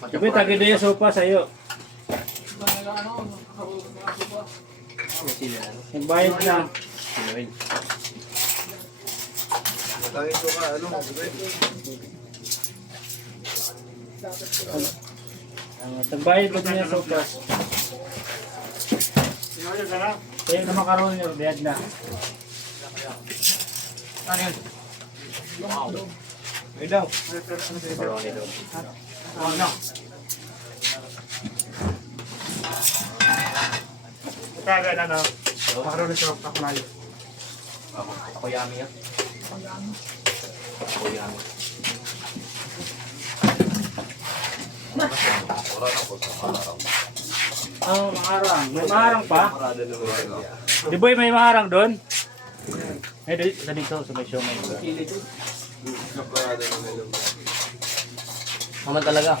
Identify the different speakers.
Speaker 1: Sabi, tagi na yung sopa sa'yo. Nagbayad na.
Speaker 2: Tangin ko ka, ano,
Speaker 1: nagbayad na din yung sopa. Kaya na makaroon yun, bayad na.
Speaker 2: Ay daw.
Speaker 3: Kaya na na. Makaroon siya kakulay.
Speaker 2: Ako, ako yami yan. Ako yami. Na.
Speaker 1: Oh, maharang. May maharang pa?
Speaker 2: Na
Speaker 1: Di ba may maharang doon? Eh, dito, sa may show may. Naman talaga.